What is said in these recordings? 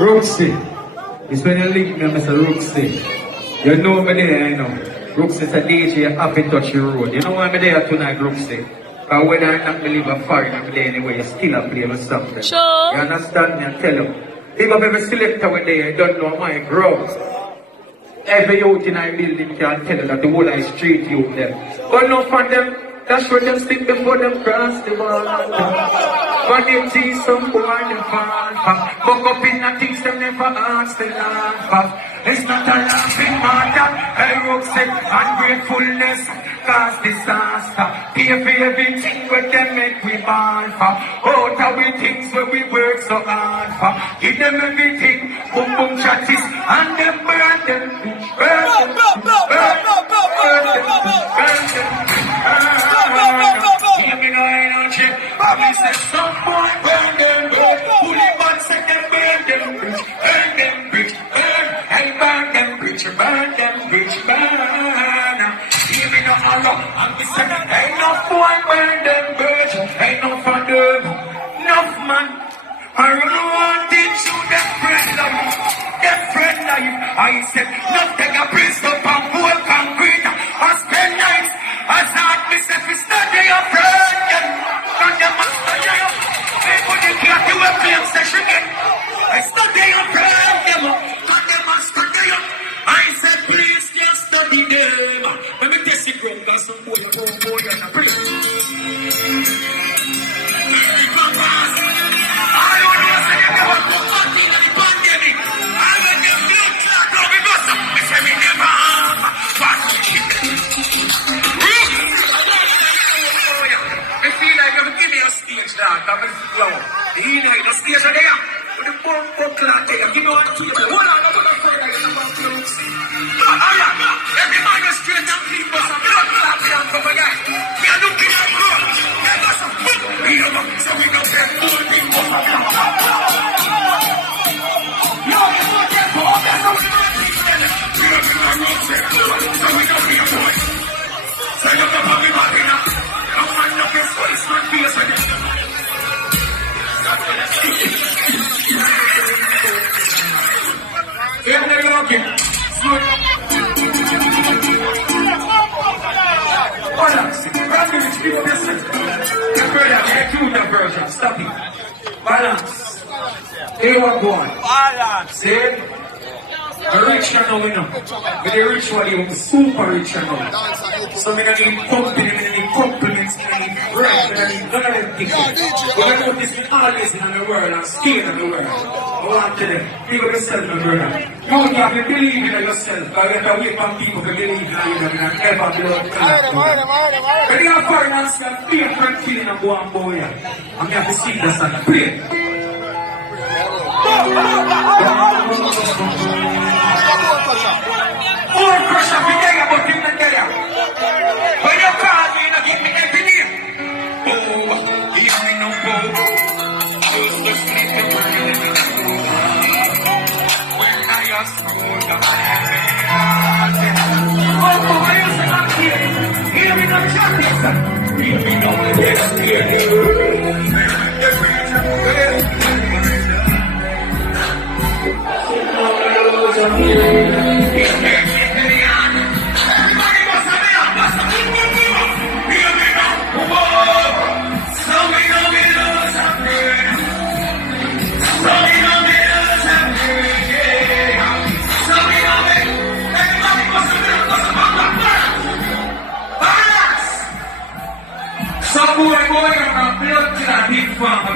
Rooksy. It's when you link me, Mr. Rooksy. You know me there, I know. Rooksy's a DJ, happy touch the road. You know why I'm there tonight, Rooksy? Because whether or not me live a foreign, I'm there anyway, you still a play with something. Sure. You understand me? I tell you. If I'm ever selector when they don't know my growth. Every youth in our building can tell you that the whole of the street youth them. But no for them, that's what them stick before them cross the wall. But they see some boy in the fall. Buck up in the things them never ask the laugh. It's not a laughing matter, Rooksy, ungratefulness, cause disaster. Pay for everything where them make we ball for. Out of we things where we work so hard for. Give them everything, boom boom chatties, and them burn them. Burn them, burn them, burn them, burn them. Hear me now, I don't check. I say some boy burn them, bully man say them burn them, burn them, bitch, burn. I burn them, bitch, burn them, bitch, burn. Hear me now, hello, and me say, ain't no boy burn them, bitch, ain't no for them, enough man. I really want it to them friend life, them friend life. I said, nothing a priest up and poor concrete, I spend nights. I thought myself is not your friend. From the master, people they can't do a film session. I study your friend. From the master, I said, please just study them. Let me test you, bro. Got some boy, and a priest. I don't know, say you never go back in the pandemic. I let them blood clot down the bus. I say, we never pass the shit. Give me a stage, dog. I'm going to go. The stage are there. With the bump clock there. Give me one table. Hold on, I'm going to put it like a bump clock. Every man is straight and clean, but some blood clock there and cover guy. We are looking at blood. There was some book. So we don't get more people. No, we don't get more. There's no we don't get our roads there. So we don't get a boy. So you don't have me back in now. It's not fierce again. Yeah, they're looking. Balance. Balance. People listen. The brother, I do the version. Stop it. Balance. Here we go. Balance. See? The rich are now, you know. But the rich one, you super rich are now. So we don't need company, we don't need compliments, we don't need bread, we don't need none of them things. But I know this is always in the world and staying in the world. I want to tell them, people yourself, my brother. You have to believe in yourself, but you have to wait for people to believe in you and never blood clot. When you have finance, you have to pay for killing and go and boy. And you have to see this and play. More pressure for you, but him not there. When you call me, you give me every name. Oh, give me no bow. Just to sleep and work in the when I ask for the oh, I used to not hear. Hear me no champions. Hear me no yes,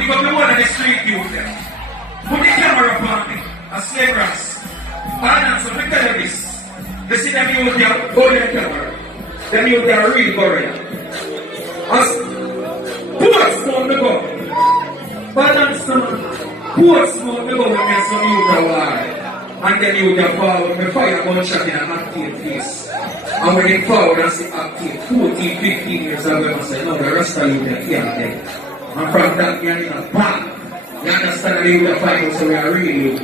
because the one on the street youth there. Put the camera upon me. A slave rats. Balance, let me tell you this. You see them youth there, hold your camera. Them youth there are real warrior. As Portsmouth me go. Balance Portsmouth me go when me some youth are war. And then youth are forward. Me fire gunshot in an active face. And when they forward and see active 14, 15 years ago, I say, no, the rest of you there can't take. And from that, we are in a bang. You understand that you will find out so we are really youth.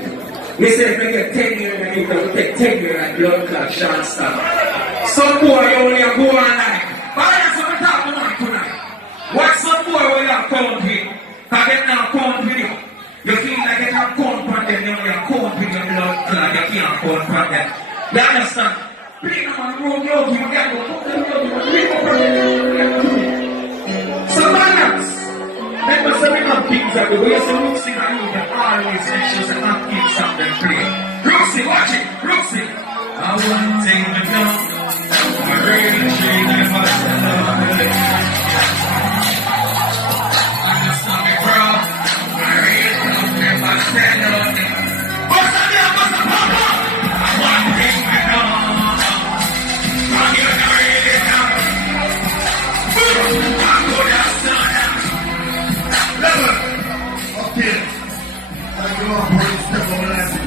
We say if we get 10 years and you will take 10 years and blood clot shan't stop. Some boy you only go on like. But that's what we're talking about tonight. What some boy will have count with, because they now count with you. You feel like they have count on them, you only have count can't afford project. You understand? Bring them on road, you can go, so balance. Let us say we have things that the way so Roxy and you can always make sure that not keep something play. Roxy, watch it, Roxy. I want thing to know. I'm ready.